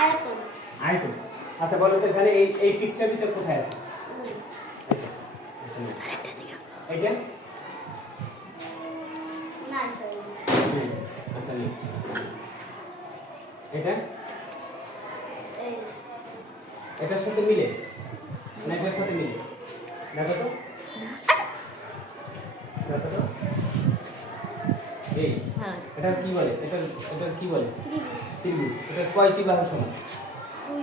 আয়তন। আয়তন। আচ্ছা বলো তো এখানে এই পিকচারটা কোথায় আছে? এইটা না স্যার। আচ্ছা নেই। এটা এই এটার সাথে মিলে না এটার সাথে মিলে? দেখো তো দেখো তো এই হ্যাঁ এটা কি বলে? এটা কি বলে? ত্রিভুজ। ত্রিভুজ। এটা কয়টি বাহু সমান? দুই।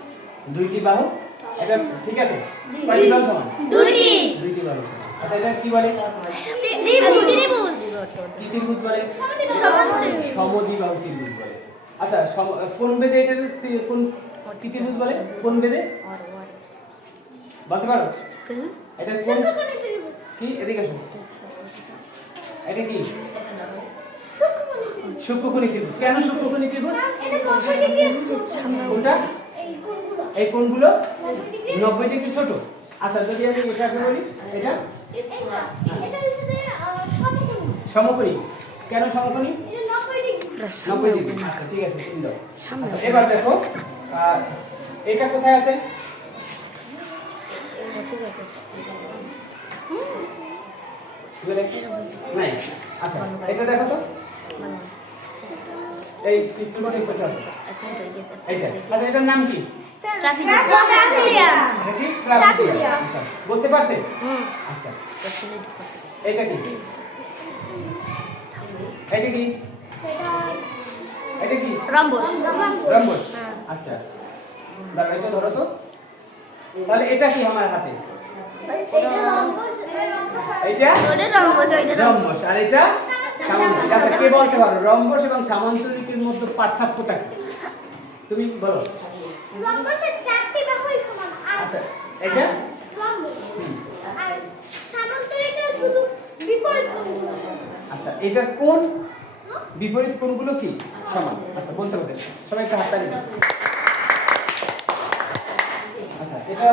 দুইটি বাহু। এটা ঠিক আছে? জি। কয়টি বাহু সমান? দুইটি। দুইটি বাহু সমান। আচ্ছা এটা কি বলে? ত্রিভুজ। কি ত্রিভুজ বলে? সমদ্বিবাহু। সমদ্বিবাহু ত্রিভুজ বলে। আচ্ছা কোন বেদে এটা কোন কি ত্রিভুজ বলে? কোন বেদে বলতে পারো? এটা কোন সূক্ষ্মকোণী ত্রিভুজ। কি? এদিকে আসো। এটা কি? সূক্ষ্মকোণী ত্রিভুজ। সূক্ষ্মকোণী ত্রিভুজ। কেন সূক্ষ্মকোণী ত্রিভুজ? এটা 90 ডিগ্রি কোনটা? এই কোণগুলো এই কোণগুলো 90 ডিগ্রি। 90 ডিগ্রি ছোট। আচ্ছা যদি আমি এটাকে বলি এটা এটার সাথে সমকোণী। সমকোণী। কেন সমকোণী? এটা 90 ডিগ্রি। 90 ডিগ্রি। আচ্ছা ঠিক আছে সুন্দর। আচ্ছা এবার দেখো এটা কোথায় আছে? বলে নাই। আচ্ছা এটা দেখো তো এই চিত্রটা কোথায় আছে? এইটা। আচ্ছা এটার নাম কি? ট্রাপিজিয়াম। এটা কি? ট্রাপিজিয়াম। আচ্ছা বলতে পারছে? আচ্ছা এটা কি? এটা কি? এটা কি? Rhombus rhombus. আচ্ছা দাঁড়া এটা ধরো তো। তাহলে এটা কি আমার হাতে? এইটা রম্বস আর এটা সামান্তরিক। আচ্ছা কে বলতে পারো রম্বস এবং সামান্তরিকের মধ্যে পার্থক্যটা কি? তুমি বলো। রম্বসের চারটি বাহুই সমান। আচ্ছা এটা রম্বস আর সামান্তরিকের শুধু বিপরীত কোণগুলো সমান। আচ্ছা এটা কোন বিপরীত কোণগুলো কি সমান? আচ্ছা বলতে বলতে সবাই একটা হাততালি দাও। আচ্ছা এটা